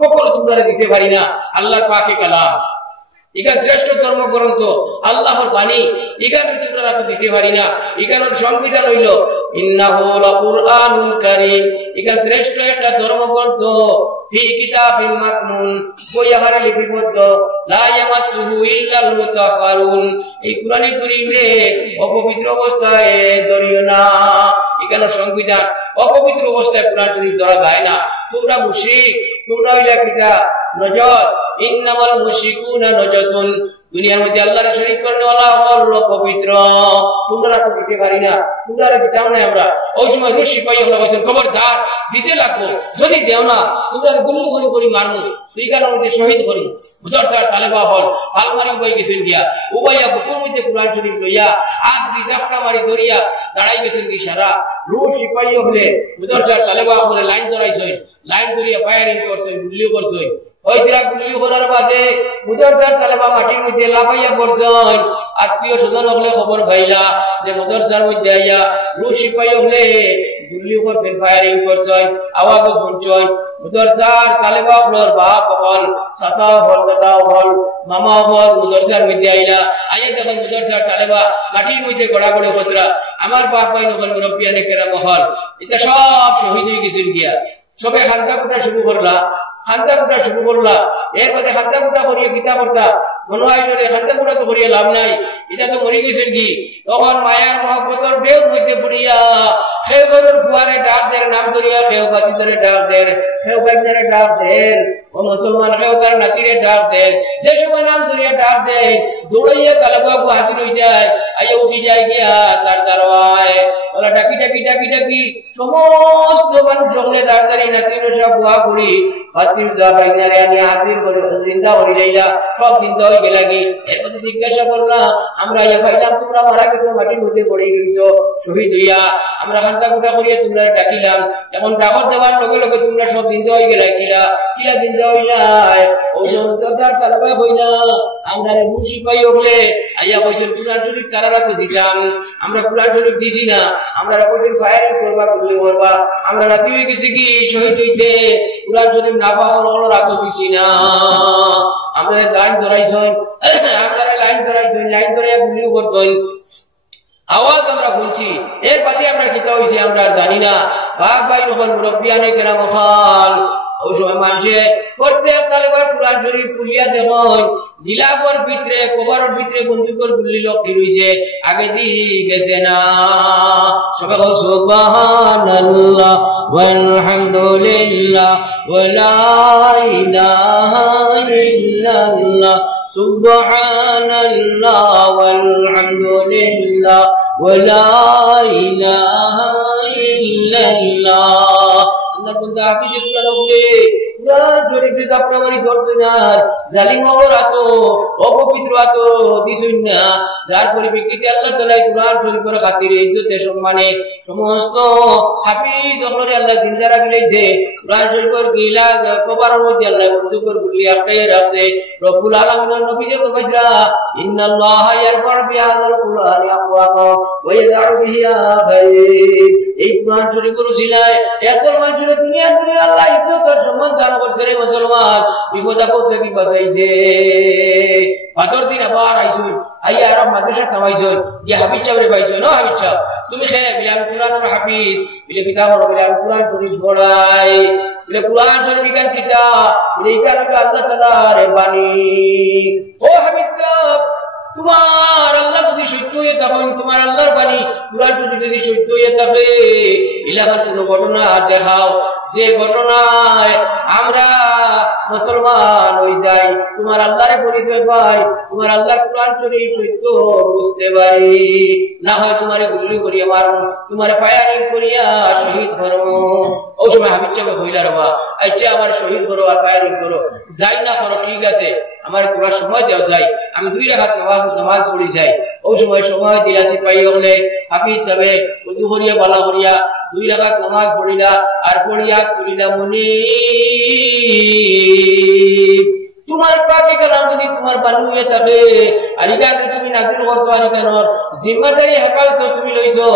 কখনো তোমরা দিতে পারি না আল্লাহর পাকে কালাম ইগা শ্রেষ্ঠ ধর্মগ্রন্থ আল্লাহর বাণী ইগানের তোমরা তো দিতে পারি না ইগানের সংবিধান হইল ইন্নাহু লাকুরআনুল কারীম ইগা শ্রেষ্ঠ একটা ধর্মগ্রন্থ ফি কিতাবিন মাকনুন বইয়াহারে লিপিবদ্ধ লা ইয়ামাসসুহু ইল্লাল মুতাহহারুন এই কুরআনে কারীমে অপবিত্র অবস্থায় ধরিও না ইগানের সংবিধান অপবিত্র অবস্থায় কুরআন শরীফ ধরা যায় না তোমরা মুশরিক তোমরা হইলা কিতা নজস ইন্নামাল মুশরিকুনা নজসুন দুনিয়ার মধ্যে আল্লাহর শরীক করনেওয়ালা হলো পবিত্র তোমরা তো দিতে পারি না তোমরা দিতাম না আমরা ওই সময় রশি পাই আমরা বলছেন খবরদার দিতে লাগবো যদি দেও না তোমরা গুলি করে করে মারবো এই কারণে শহীদ করি বুঝার স্যার তালেবা হল আলমারি উপায় গেছেন গিয়া উবাইয়া বুকুর মধ্যে কুরআন শরীফ লইয়া আগ দি জাফরা মারি দরিয়া দাঁড়াই গেছেন কি সারা রশি পাই হলে বুঝার স্যার তালেবা হলে লাইন ধরাইছেন লাইন ধরিয়া ফায়ারিং করছেন গুলি করছেন ওই দিরা গুলি করার বাদে মুদরসার তালেবা মাটির মধ্যে লাফাইয়া পড়ছেন আত্মীয় স্বজন হলে খবর পাইলা যে মুদরসার মধ্যে আইয়া রশি পাই হলে গুলি করছেন ফায়ারিং করছেন আওয়াজ শুনছেন মুদরসার তালেবা হলোর বাপ হল চাচা হল দাদা হল মামা হল মুদরসার মধ্যে আইলা আইয়া যখন মুদরসার তালেবা মাটির মধ্যে গড়াগড়ি হতরা আমার বাপ ভাই নকল মুরব্বিয়ানে কেরাম হল এটা সব শহীদ হয়ে গেছেন গিয়া সবে খান্দা কুটা শুরু করলা এরপরে খান্দা কুটা করিয়ে গীতা করতা মনে হয় খান্দা কুটা তো করিয়ে লাভ নাই এটা তো মরে গেছেন কি তখন মায়ার মহব্বতের বেউর মধ্যে পড়িয়া সেও ঘরের ফুয়ারে ডাক দের নাম ধরিয়া কেউ বাতি ধরে ডাক দের কেউ বাইরে ডাক দেন ও মুসলমান কেউ তার নাতিরে ডাক দেন যে সময় নাম ধরিয়া ডাক দেয় দৌড়াইয়া কালাবাবু হাজির হয়ে যায় আইয়া উঠি যায় গিয়া তার দারোয়ায় ওরা ডাকি ডাকি ডাকি ডাকি সমস্ত মানুষ সকলে দাঁড়াদারি নাতির সব বুয়া করি হাতির বাইনারে আমি হাতির করে চিন্তা করি যাইলা সব চিন্তা হয়ে গেল কি এরপর জিজ্ঞাসা করলাম আমরা ইয়া ভাইলাম তোমরা মারা গেছো মাটির মধ্যে পড়ে গেছো শহীদ হইয়া আমরা হান্তা কুটা করিয়া তোমরা ডাকিলাম এখন ডাকর দেওয়ার লগে লগে তোমরা সব চিন্তা হয়ে গেলা কিলা কিলা চিন্তা হইলাই ওই সন্তার তালাবা হইলা আমরা মুশি পাই হলে আইয়া কইছেন কুরআন শরীফ তারা তো দিতাম আমরা কুরআন শরীফ দিছি না আমরা কইছেন ফায়ারিং করবা গুলি করবা আমরা রাতি হয়ে গেছি কি শহীদ হইতে কুরআন শরীফ না পাওয়ার হলো রাত দিছি না আমরা লাইন ধরাইছেন লাইন ধরে গুলি করছেন আওয়াজ আমরা শুনছি এর বাদে আমরা কিতা হইছি আমরা জানি না বাপ ভাই নকল মুরব্বিয়ানে কেরাম হল ওই সময় মানুষে প্রত্যেক তালেবার কুরআন শরীফ খুলিয়া দেখুন নীলাবর ভিতরে কবরের ভিতরে বন্দুকের গুলি লক্ষ্য রইছে আগে দি গেছে না সবাই সুবহানাল্লাহ ওয়ালহামদুলিল্লাহ ওয়ালা ইলাহা ইল্লাল্লাহ সুবহানাল্লাহ ওয়ালহামদুলিল্লাহ ওয়ালা ইলাহা ইল্লাল্লাহ আল্লাহ বন্দা হাফিজে কুরআন বলে কুরআন শরীফে জাফরামারি ধরছে না জালিম হওয়ার আতো অপবিত্র আতো দিছুন না যার পরিপ্রেক্ষিতে আল্লাহ তাআলা কুরআন শরীফের খাতিরে ইজ্জতে সম্মানে সমস্ত হাফিজ হলরে আল্লাহ জিন্দা রাখলেছে কুরআন শরীফের গিলা কবরের মধ্যে আল্লাহ বন্দুকের গুলি আটকায় রাখছে রব্বুল আলামিনের নবী যে ফরমাইরা ইন্নাল্লাহা ইয়ারফা'ু বিহাযাল কুরআনি আকওয়ামা ওয়া ইয়ায'উ বিহি আখারিন এই কুরআন শরীফের উসিলায় একদল মানুষের দুনিয়া ধরে আল্লাহ ইজ্জত আর সম্মান দান করছে রে মুসলমান বিপদ আপদ থেকে বাঁচাইছে পাথর দিন আবার আইছো আইয়া আর মাদ্রাসা কামাইছো যে হাফিজ সাহেব রে পাইছো না হাফিজ সাহেব তুমি খে বিলাম কুরআনের হাফিজ বিলে কিতাব বিলাম কুরআন শরীফ পড়াই বিলে কুরআন শরীফ গান কিতাব বিলে কারণে আল্লাহ তাআলার বাণী ও হাফিজ সাহেব তোমার আল্লাহ যদি সত্য হয়ে তখন তোমার আল্লাহর বাণী কুরআন শরীফ যদি সত্য হয়ে থাকে ইলাকার কিছু ঘটনা দেখাও যে ঘটনায় আমরা মুসলমান হয়ে যাই তোমার আল্লাহর পরিচয় পাই তোমার আল্লাহর কুরআন শরীফ সত্য বুঝতে পারি না হয় তোমারে গুলি করিয়া মারব তোমারে ফায়ারিং করিয়া শহীদ করব ওই সময় হাবিব সাহেব কইলা রবা আচ্ছা আমার শহীদ করো আর ফায়ারিং করো যাই না করো ঠিক আছে আমার পুরো সময় দেওয়া যায় আমি 2 রাকাত নামাজ পড়ি যাই ওই সময় দিলাছি পাই হলে হাফিজ সাহেব ওযু করিয়া বালা করিয়া 2 রাকাত নামাজ পড়িলা আর পড়িয়া কইলা মুনি তোমার পাকে কালাম যদি তোমার বানুয়ে থাকে আলিকাকে তুমি নাজিল করছো আলিকানোর জিম্মাদারি হেফাজত তুমি লইছো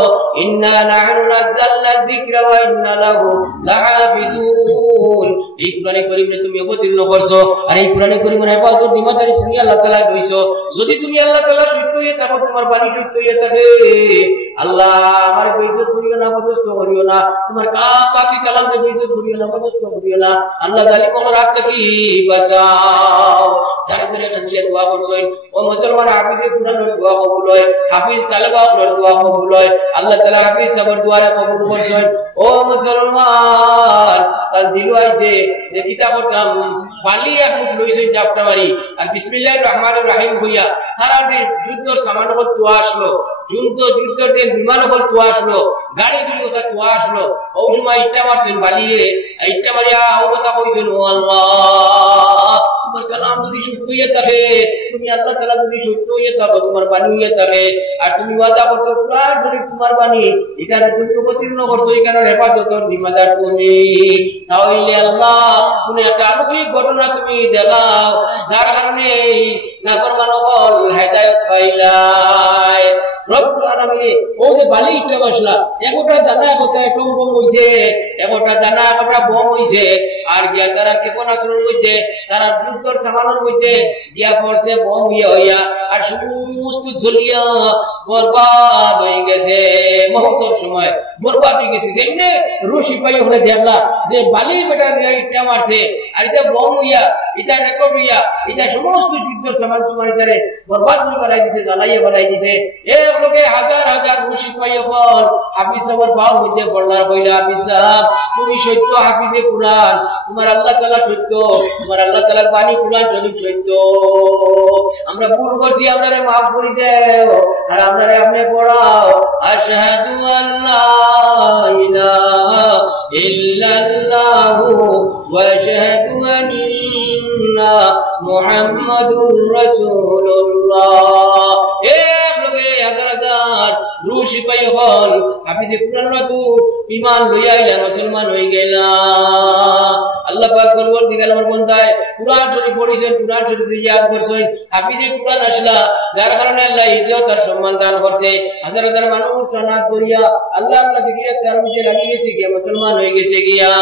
ইন্না নাহনু নাযালনা যিকরা ওয়া ইন্না লাহু লাহাফিজুন এই কোরআনে কারীমে তুমি অবতীর্ণ করছো আর এই কোরআনে কারীমের হেফাজত জিম্মাদারি তুমি আল্লাহ তাআলা লইছো যদি তুমি আল্লাহ তাআলা সত্য হয়ে থাকো তোমার বাণী সত্য হয়ে থাকে আল্লাহ আমার বেইজ্জত করিও না পদস্থ করিও না তোমার পাপী কালামকে বেইজ্জত করিও না পদস্থ করিও না আল্লাহ জালিম কোন রাত থেকে বাঁচাও যারা যারা কাছে দোয়া করছেন ও মুসলমান হাফিজে কুরআনের দোয়া কবুল হয় হাফিজ তালেবার দোয়া কবুল হয় আল্লাহ তাআলা হাফিজ সবার দোয়া কবুল করছেন ও মুসলমান কাল দিল আইছে যে কিতাব করতাম পালি আপনি লইছেন জাপটা মারি আর বিসমিল্লাহির রহমানির রহিম হইয়া সারাদিন যুদ্ধর সামান্য দোয়া আসলো যুদ্ধের দিন বিমান উপর দোয়া আসলো গাড়ি গুলি কথা দোয়া আসলো ও সময় ইট্টা মারছেন বালিয়ে ইট্টা মারিয়া ও কথা কইছেন ও আল্লাহ তোমার কালাম যদি সত্য হয়ে থাকে তুমি আল্লাহ তাআলা যদি সত্য হয়ে থাকো তোমার বাণী হয়ে থাকে আর তুমি ওয়াদা করছো কুরআন শরীফ তোমার বাণী এখানে তুমি অবতীর্ণ করছো এখানে হেফাজতের জিম্মাদার তুমি তাহলে আল্লাহ শুনে একটা অলৌকিক ঘটনা তুমি দেখাও যার কারণে নাফরমান হল হেদায়েত পাইলাই রব্বুল আলামিন ও যে বালি ইটটা বসলা একটা দানা কথা একটু বম হইছে একটা দানা একটা বম হইছে আর গিয়া তারা ক্ষেপণাস্ত্রের মধ্যে তারা যুদ্ধের সামানের মধ্যে গিয়া পড়ছে বম হইয়া আর সমস্ত জ্বলিয়া বরবাদ হয়ে গেছে মুহূর্তের সময় বরবাদ হয়ে গেছে যেমনি রশি পাই ওখানে দেখলা যে বালি বেটা ইটটা মারছে আর এটা বম হইয়া এটা রেকর্ড হইয়া এটা সমস্ত যুদ্ধের সামান সময় এটারে বরবাদ করে বানাই দিছে জ্বালাইয়া বানাই দিছে এর লোকে হাজার হাজার রশি পাই এখন হাফিজ সাহেবের পাও হইতে পড়লার কইলা হাফিজ সাহেব তুমি সত্য হাফিজে কুরআন তোমার আল্লাহ তাআলা সত্য তোমার আল্লাহ তাআলার বাণী কুরআন শরীফ সত্য আমরা ভুল করছি আমরারে maaf করে দাও আর আমরারে আপনি পড়াও আশহাদু আল্লা ইলাহা ইল্লাল্লাহু ওয়া আশহাদু আন্না মুহাম্মাদুর রাসূলুল্লাহ এক লগে হাজার হাজার রশি পাই হল হাফিজে কুরআন তো ঈমান লইয়া ইলা মুসলমান হয়ে গেলা আল্লাহ পাক পরবর্তীকালে আমার বান্দায় কুরআন শরীফ পড়িছেন কুরআন শরীফ ইয়াদ করছেন হাফিজে কুরআন আসলা যার কারণে আল্লাহ ইজ্জত আর সম্মান দান করছে হাজার হাজার মানুষ তানাত করিয়া আল্লাহ আল্লাহ জিকিরে সারমুজে লাগিয়ে গেছে গিয়া মুসলমান হয়ে গেছে গিয়া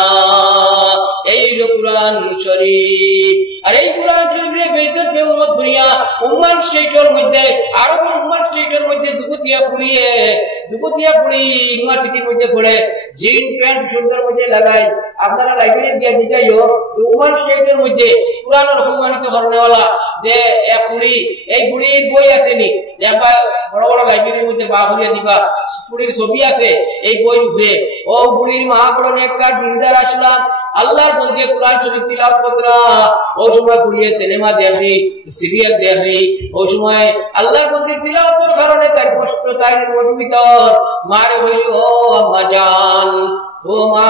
এই হলো কুরআন শরীফ আর এই কুরআন শরীফের বেইজ্জত বেহুরমত করিয়া উম্মান স্টেটের মধ্যে আরবের উম্মান স্টেটের মধ্যে যুবতিয়া পড়ি ইউনিভার্সিটির মধ্যে পড়ে জিন প্যান্ট সুন্দর মধ্যে লাগায় আপনারা লাইব্রেরি গিয়ে জিগাইও উম্মান স্টেটের মধ্যে কুরআনের সম্মানিত করনেওয়ালা যে এই বুড়ির বই আসেনি দেখবা বড় বড় লাইব্রেরির মধ্যে বা করিয়া দিবা বুড়ির ছবি আছে এই বই উপরে ও বুড়ির মহাপড়নে একটা দিনদার আসলাম আল্লাহর বন্দে কুরআন শরীফ তিলাওয়াত করতরা ও সময় পড়িয়ে সিনেমা দেখি সিরিয়াল দেখি ও সময় আল্লাহর বন্দে তিলাওয়াতের কারণে তার কষ্ট তার অসুবিধা মারে হইল ও আম্মা জান ও মা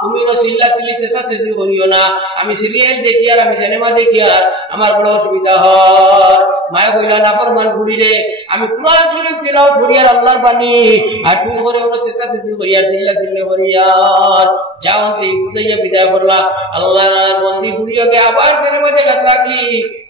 তুমি সিল্লাসিলি চেষ্টা করিও না আমি সিরিয়াল দেখি আর আমি সিনেমা দেখি আর আমার বড় অসুবিধা হয় মায়া কইলা নাফরমান বুড়িরে আমি কুরআন শরীফ তিলাওয়াত করি আর আল্লাহর বাণী আর তুমি করে চেষ্টা করিয়া সিল্লাসিলি করিয়া যাওতে বুঝাইয়া বিদায় করলা আল্লাহর বন্দী বুড়িওকে আবার সিনেমা দেখাত লাগলি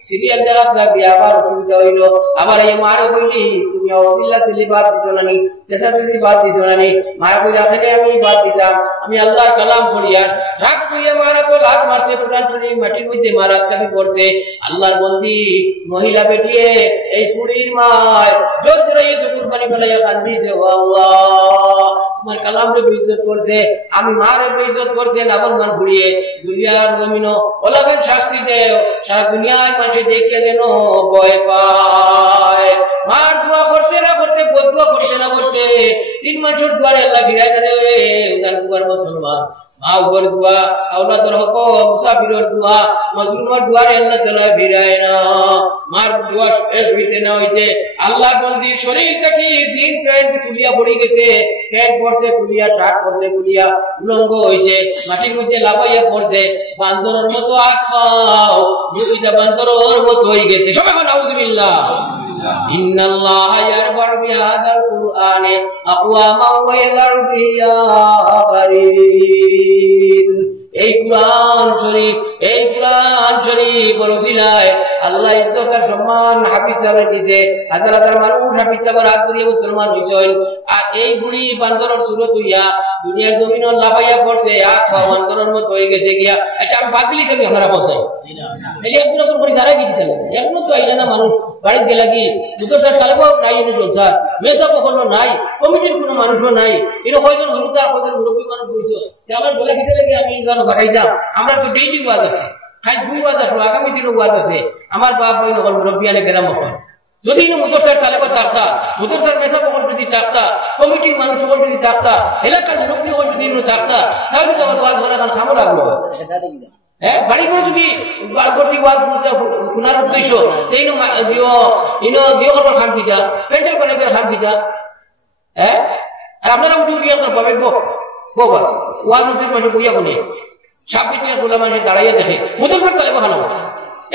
সিরিয়াল দেখাত লাগলি আবার অসুবিধা হইল আবার এই মারে কইলি তুমি সিল্লাসিলি বাদ দিছো না নি চেষ্টা বাদ দিছো না নি মায়া কইলা এখানে আমি বাদ দিতাম আমি আল্লাহর কালাম পড়িয়া রাগ কইয়া মারা তো লাগ মারছে কুরআন শরীফ মাটির মধ্যে মারাত্মক করছে আল্লাহর বন্দী মহিলা বেটিয়ে এই সুড়ির মায় জোর ধরে সুকুর পানি ফেলাইয়া কান্দিছে ও আল্লাহ তোমার কালামরে বেইজ্জত করছে আমি মারে বেইজ্জত করছে নাফরমান ঘুরিয়ে দুনিয়ার জমিনও ওলাবেন শাস্তি দেও সারা দুনিয়ার মানুষে দেখে যেন ভয় পায় মার দোয়া করতে না করতে বদুয়া করতে না করতে তিন মানুষের দুয়ারে আল্লাহ ফিরাই দেবে উদার দুয়ার মুসলমান মা উপর দোয়া আওলাদের হক মুসাফিরের দোয়া মজলুমের দুয়ারে আল্লাহ তাআলা ফিরায় না মার দোয়া শেষ হইতে না হইতে আল্লাহ বন্দির শরীর থেকে জিন প্যান্ট খুলিয়া পড়ে গেছে প্যান্ট পড়ছে খুলিয়া শার্ট পড়ছে খুলিয়া উলঙ্গ হইছে মাটির মধ্যে লাফাইয়া পড়ছে বান্দরের মতো আত্মাও বুঝিটা বান্দরের মতো হয়ে গেছে সবাই বলেন আউযুবিল্লাহ ইন্নাল্লাহা ইয়ারফা'ু বিহাযাল কুরআনি আকওয়ামান ওয়া ইয়াযরু বিহি আখারিন এই কুরআন শরীফ ওসিলায় আল্লাহ আল্লাহ ইজ্জত আর সম্মান হাফিজ সাহেবের দিয়েছে। হাজার হাজার মানুষ হাফিজ সাহেবের হাত ধরিয়ে মুসলমান হয়েছেন। আর এই বুড়ি বান্দরের সুরত হইয়া দুনিয়ার জমিন লাফাইয়া পড়ছে, বান্দরের মতো হয়ে গেছে গিয়া। আচ্ছা আমি বাদ দিলি কেন আমরা বসাই একদিন ওপর করে যারা গিয়ে দিতে এখনো তো আইলে না মানুষ বাড়িতে গেলা কি দুটো স্যার সালেবাও নাই, এনে জলসা মেসা কখনো নাই, কমিটির কোনো মানুষও নাই, এরকম কয়জন হলুদ আর কয়জন মুরব্বী মানুষ বলছো আমার বলে খেতে লাগে আমি গানো বাড়াই যাম। আমরা তো ডেইলি ওয়াজ আছে, খাই 2 ওয়াজ আসো, আগামী দিনও ওয়াজ আছে। আমার বাপ ওই নকল মুরব্বী আনে গেলাম যদি মুদরসার তালেবা থাকতা, মুদরসার মেসা কখন যদি থাকতা, কমিটির মানুষ কখন যদি থাকতা, এলাকার মুরব্বী কখন যদি থাকতা, তাহলে তো আমার ওয়াজ করা গান খামো লাগলো। হ্যাঁ বাড়ি করে যদি শোনার উদ্দেশ্য খান দিতা প্যান্ডেল বানাইবার খান দিতা। হ্যাঁ আর আপনারা উঠে উঠে আপনার পাবে বাবা ওয়াজ হচ্ছে মানে বইয়া বলে সাবিত গোলা মানে দাঁড়াইয়া দেখে মুদরসার তালেবা খানো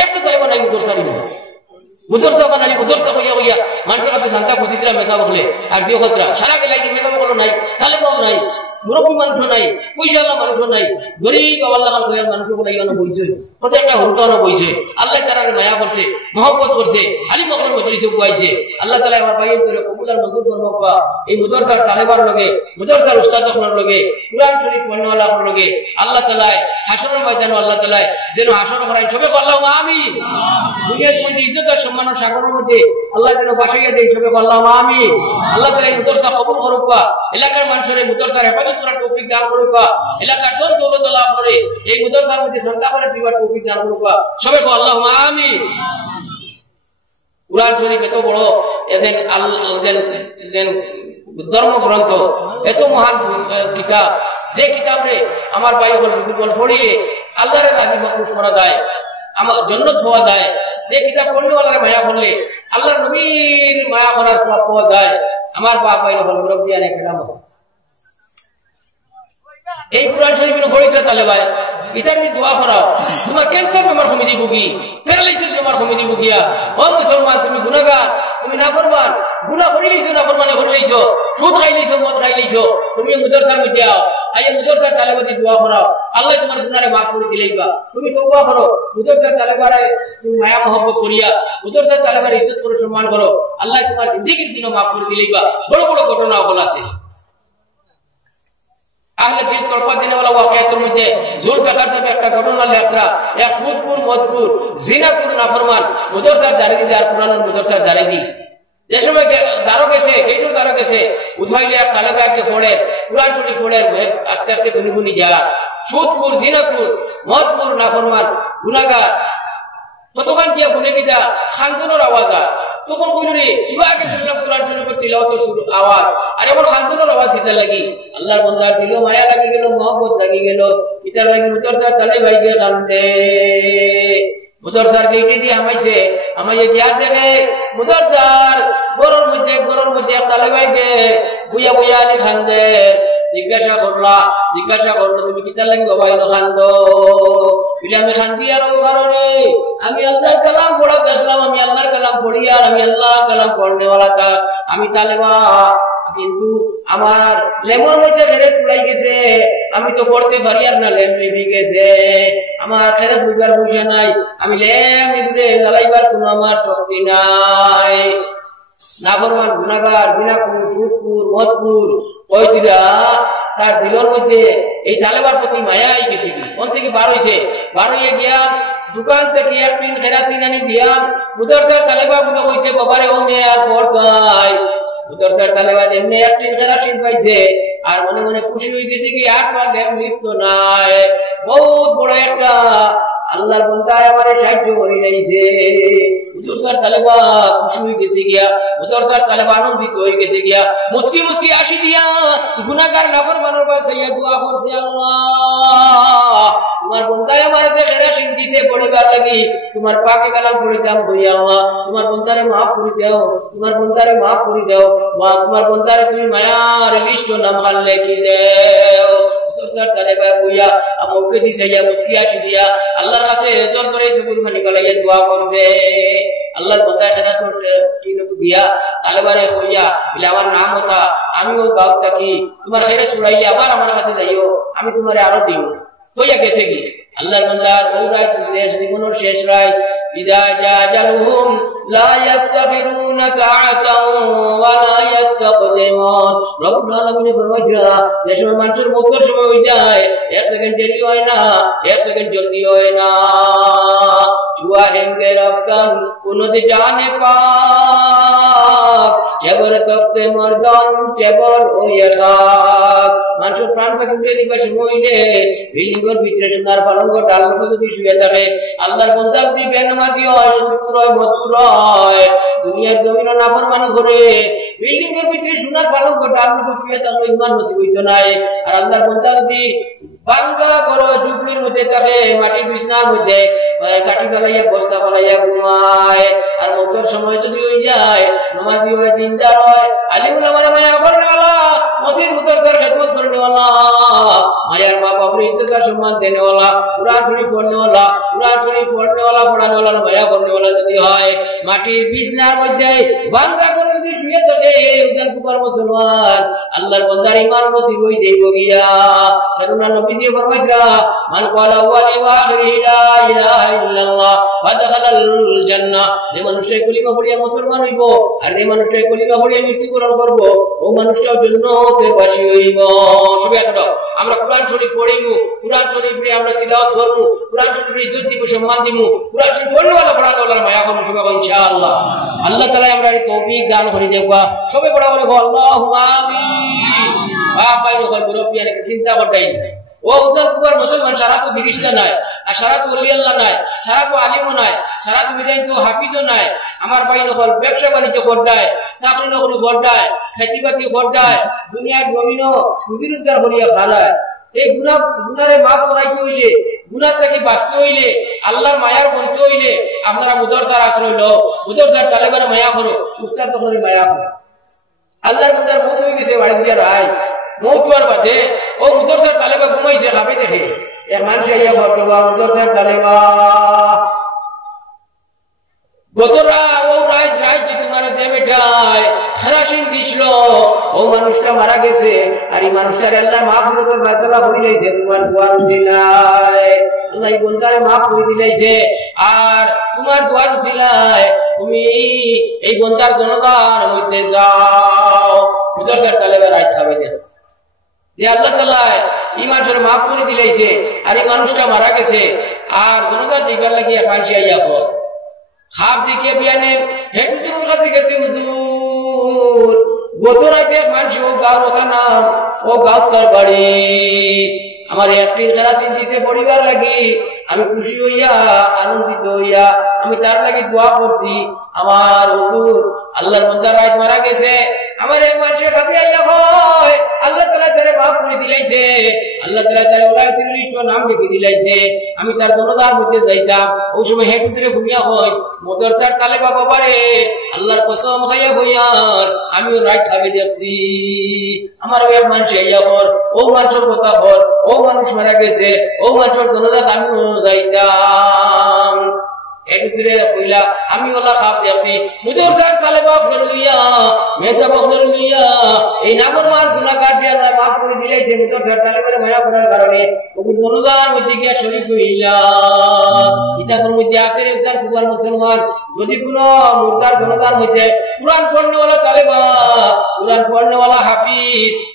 একটা তালেবা নাই মুদরসারই নয়। মুদরসা বানালি মুদরসা কইয়া কইয়া মানুষের কাছে শান্তা খুঁজিছিলাম মেসা বলে আর বিয়ে খতরা সারা গেলাই মেসা বলো নাই, তালেবাও নাই, মুরব্বী মানুষও নাই, পয়সাওয়ালা মানুষও নাই, গরিব আল্লাহ কইয়ার মানুষ বলে বইছে কত একটা হুলতানো বইছে। আল্লাহ তারা মায়া করছে, মহব্বত করছে, আলী মকর মজলিসে বুয়াইছে। আল্লাহ তাআলা আমার ভাইয়ের ধরে কবুলার মঞ্জুর করবো। এই মুদরসার তালেবার লগে, মুদরসার উস্তাদকর লগে, কুরআন শরীফ পড়নেওয়ালার লগে আল্লাহ তাআলা হাসরের ময়দানে আল্লাহ তাআলা যেন হাসর করায় সবে আল্লাহুম্মা আমিন। দুনিয়ার মধ্যে ইজ্জত আর সম্মান ও সাগরের মধ্যে আল্লাহ যেন বাসাইয়া দেয় সবে আল্লাহুম্মা আমিন। আল্লাহ তাআলা এই মুদরসা কবুল করুক, এলাকার মানুষের এই মুদরসার হেফাজত করার তৌফিক দান করুক, এলাকার দল দৌলত লাভ করে এই মুদরসার মধ্যে সদকা করে দিবার তৌফিক দান করুক সবে আল্লাহুম্মা আমিন। কুরআন শরীফ এত বড় ধর্মগ্রন্থ, এত মহান কিতাব, যে কিতাবে আমার ভাই পড়িয়ে আল্লাহর রাজি মকবুল করা যায়, আমার জন্য ছোঁয়া যায়। যে কিতাব পড়লে আল্লাহর মায়া করলে আল্লাহর নবীর মায়া করার সওয়াব পাওয়া যায়। আমার বাপ ভাই হল মুরব্বী আনে কেরাম এই কুরআন শরীফ পড়েছে তাহলে ভাই এটা যদি দোয়া করাও, তোমার ক্যান্সার বেমার কমিটি ভুগি, প্যারালাইসিস বেমার কমিটি ভুগিয়া, ও মুসলমান তুমি গুনাহগার, তুমি নাফরমান, গুনাহ করে লইছো, নাফরমানি করে লইছো, সুদ খাই লইছো, মদ খাই লইছো, তুমি মুদরসার মধ্যে আও, আইয়া মুদরসার তালেবাতি দোয়া করাও, আল্লাহ তোমার গুনাহরে মাফ করে দিলেইবা। তুমি তওবা করো, মুদরসার তালেবারে তুমি মায়া মহব্বত করিয়া মুদরসার তালেবার ইজ্জত করে সম্মান করো, আল্লাহ তোমার জিন্দেগির গুনাহ মাফ করে দিলেইবা। বড় বড় ঘটনা হল আছে। আহলে দিন তরফা দিনে वाला ওয়াকিয়াতের মধ্যে জোর বেকার সাহেব একটা ঘটনা লেখরা, এক সুদপুর মদপুর জিনাপুর নাফরমান মুদরসার দাঁড়িয়ে দিয়ে আর পুরানোর মুদরসার দাঁড়িয়ে দি যে সময় দাঁড়ো গেছে গেটও দাঁড়ো গেছে উঠাইলে এক তালেবা একটা ফোড়ে কুরআন শরীফ ফোড়ে আস্তে আস্তে গুনি গুনি যা সুদপুর জিনাপুর মদপুর নাফরমান গুনাহগার কতক্ষণ দিয়া গুনে গিয়া খানতনের আওয়াজ হয়। তখন কইল রে ইবাকে শুনলাম কুরআন শরীফের তিলাওয়াতের আওয়াজ, আর এমন খানতনের আওয়াজ দিতে লাগি। আল্লাহর বান্দার দিল মায়া লাগি গেল, মহব্বত লাগি গেল। ইতার লাগি মুদরসার তালে ভাইকে কান্দে, মুদরসার গেইটে দিয়ে আমাইছে, আমাইয়ে গিয়া দেখে মুদরসার গরর মধ্যে তালে ভাইকে বুয়া বুয়া আলে কান্দে। জিজ্ঞাসা করলো তুমি কিতার লাগি বাবা এলো কান্দো? বলে আমি কান্দি আর কারণে আমি আল্লাহর কালাম পড়া গেছিলাম, আমি আল্লাহর কালাম পড়ি আর আমি আল্লাহর কালাম পড়নেওয়ালা তা আমি তালেবা, কিন্তু আমার লেমন মধ্যে ফেরেস উড়াই গেছে, আমি তো পড়তে পারি আর না লেম নিভে গেছে, আমার ফেরেস উড়বার পয়সা নাই, আমি লেম নিভে জ্বালাইবার কোনো আমার শক্তি নাই। নাফরমান গুনাহগার জিনাপুর সুদপুর মদপুর কইতিরা তার দিলের মধ্যে এই তালেবার প্রতি মায়া আই গেছে। কোন থেকে বার হইয়ে গিয়া দোকান থেকে এক টিন কেরাসিন আনি দিয়া মুদরসার তালেবা গুলো কইছে বাবারে ও মেয়ে আর ফরসাই। মুদরসার তালেবা এমনি এক টিন কেরাসিন পাইছে আর মনে মনে খুশি হয়ে গেছে কি আর পা দেখ মৃত্যু নাই, বহুত বড় একটা আল্লাহর বান্দা আমারে সাহায্য করে দিয়েছে। মুদরসার তালেবা খুশি হয়ে গেছে গিয়া, মুদরসার তালেবা আনন্দিত হয়ে গেছে গিয়া, মুস্কি মুস্কি আসি দিয়া গুনাহগার নাফরমানের কাছে দোয়া করছে, আল্লাহ তোমার বান্দায় আমারে যে কেরাসিন দিয়েছে পরিবার লাগি, তোমার পাকে কালাম পড়ে দাও হইয়া, আল্লাহ তোমার বান্দারে maaf করে দাও, তোমার বান্দারে maaf করে দাও, মা তোমার বান্দারে তুমি মায়ার লিস্ট নাম লিখে দাও। মুদরসার তালেবা কইয়া আমাকে দিছে ইয়া মুস্কি আসি দিয়া আল্লাহর কাছে জোর করে সুবুর মানি গলাইয়া দোয়া করছে। আল্লাহর বান্দা কেরাসিন দিয়া তালেবারে কইয়া বলে আমার নাম হতা, আমিও গাঁও থাকি, তোমার এরে ছুড়াইয়া আবার আমার কাছে যাইও, আমি তোমারে আরো দিও কইয়া গেছে কি। আল্লাহর বান্দার ও রাত জীবনের শেষ রাত ইযা জাআলহুম লা ইস্তাগফিরুনা সাআতাও ওয়া লা ইস্তাকদিমুন। রব্বুল আলামিন ফরমাইরা যে সময় মানুষের মৃত্যুর সময় হয়ে যায়, এক সেকেন্ড দেরি হয় না, এক সেকেন্ড জলদি হয় না। छुआ हेंगे रफ्तान उन्नति जाने पाक चबर तख्ते मर्दान चबर ओये खाक। মানুষের প্রাণ পাখি উড়ে দিবা সময়লে বিল্ডিংয়ের ভিতরে সোনার পালঙ্ক ডাল যদি শুয়ে থাকে, আল্লাহর বান্দা যদি বেনামাজি হয়, সুরপুর হয়, মতপুর হয়, দুনিয়ার জমিন নাফরমানি করে বিল্ডিং এর ভিতরে সোনার পালঙ্ক ডাল শুয়ে থাকলে ইমান নসিব হইতো নাই। আর আল্লাহর বান্দা যদি বাঙ্গা করো জুফলির মধ্যে থাকে, মাটির বিছনার মধ্যে সাটি ফেলাইয়া বস্তা ফেলাইয়া ঘুমায়, আর মৌতের সময় যদি হয়ে যায়, নামাজি হয়, দিনদার হয়, আলিমুল আমার মায়া করনেওয়ালা, মসজিদ মুতারসার খেদমত করনেওয়ালা, মায়ার মা বাবার ইজ্জত সম্মান দেনেওয়ালা, কুরআন শরীফ পড়নেওয়ালা, কুরআন শরীফ পড়নেওয়ালা, পড়ানেওয়ালা, মায়া করনেওয়ালা যদি হয়, মাটির বিছনার মধ্যে বাঙ্গা করে যদি শুয়ে থাকে, উদার পুকার মুসলমান, আল্লাহর বান্দার ঈমান নসিব হই দেব গিয়া। কেননা নবীজি ফরমাইরা মান ক্বালা ওয়ালি ওয়া আখিরি লা ইলাহা ইল্লাল্লাহ ওয়া দাখালাল জান্নাহ। যে মানুষ কলিমা পড়িয়া মুসলমান হইব আর যে মানুষ কলিমা পড়িয়া মৃত্যুবরণ করব, ও মানুষটা জান্নাতে বাসী হইব। সবাই এতটা আমরা কুরআন শরীফ পড়িমু, কুরআন শরীফে আমরা তিলাওয়াত করব, কুরআন শরীফে ইজ্জত দিব, সম্মান দিব, কুরআন শরীফ পড়নেওয়ালা পড়ানেওয়ালার মায়া করব সবাই ইনশাআল্লাহ। আল্লাহ তাআলা আমরা তৌফিক দান করে দেবা। সবাই পড়া বলে আল্লাহুম্মা আমিন। বাপ ভাই লোক মুরব্বি আর চিন্তা করতেই ও উদার পুকার মুসলমান সারা তো ফিরিস্তা নাই, আর সারা তো ওলি আল্লাহ নাই, সারা তো আলিমও নাই, সারা তো বিদায় তো হাফিজও নাই। আমার ভাই নকল ব্যবসা বাণিজ্য করদায়, চাকরি নকরি করদায়, খেতি বাতি করদায়, দুনিয়ার জমিনও রুজি রোজগার করিয়া খালায়। এই গুনারে মাফ করাইতে হইলে, গুনাহ থেকে বাঁচতে হইলে, আল্লাহর মায়ার বলতে হইলে আপনারা মুদরসার আশ্রয় লো, মুদরসার তালেবারে মায়া করো, উস্তাদ তখনই মায়া করো। আল্লাহর মুদার মত হয়ে গেছে বাড়ি দিয়া রায় মৌটুয়ার বাদে ও মুদরসার তালেবা ঘুমাইছে খাবে দেখে এক মানুষ আইয়া ভদ্রবা মুদরসার তালেবা গতরা ও রাজ রাজ যে তোমার দেবেটায় খারাসিন দিছিল, ও মানুষটা মারা গেছে, আর এই মানুষটার আল্লাহ মাগফিরাতের ফয়সালা করে দিয়েছে তোমার দোয়ার উসিলায়। আল্লাহ এই বন্দারে মাফ করে দিয়েছে, আর তোমার দোয়ার উসিলায় তুমি এই বন্দার জনতার মধ্যে যাও। মুদরসার তালেবা রাজ খাবে দেশ যে আল্লাহ তাআলা এই মানুষের মাফ করে দিয়েছে, আর এই মানুষটা মারা গেছে, আর জনতার দিবার লাগিয়া পাঁচি আইয়া পর খাপ দিকে বিয়ানে হেকুচুর কাছে গেছে হুজুর গত রাতে মানুষ ও গাঁর ওটা নাম ও গাঁও তার বাড়ি আমার এপ্রিল খারাসিন দিছে পরিবার লাগি, আমি খুশি হইয়া আনন্দিত হইয়া আমি তার লাগি দোয়া করছি। আমার হুজুর আল্লাহর বান্দা রাত মারা গেছে, আমার এক মানুষের কাছে আইয়া হয় আল্লাহ তাআলা তারে মাফ করে দিলাইছে, আল্লাহ তাআলা তারে ওলাইতুল লিস্ট নাম লিখে দিলাইছে। আমি তার জনতার মধ্যে যাইতাম, ওই সময় হেকুচুরে ভুমিয়া হয় মুদরসার তালেবা বাবারে আল্লাহর কসম খাইয়া হইয়ার আমিও রাত খাবে দেখছি। আমার এক মানুষ আইয়া হল, ও মানুষের কথা হল, ও মানুষ মারা গেছে, ও মানুষের জনতার আমিও যাইতাম। হেকুচুরে কইলা আমি ওলা খাপ দেখছি মুদরসার তালেবা আপনার লইয়া মেজা আপনার লইয়া এই নামর মার গুনাহগার দিয়ে আল্লাহ মাফ করে দিলাইছে। মুদরসার তালেবারে মায়া করার কারণে ওই জনতার মধ্যে গিয়া শরীক হইলা। কিতাবের মধ্যে আছে উদার কুবার মুসলমান যদি কোনো মুর্দার জনতার মধ্যে কুরআন পড়নেওয়ালা তালেবা, কুরআন পড়নেওয়ালা হাফিজ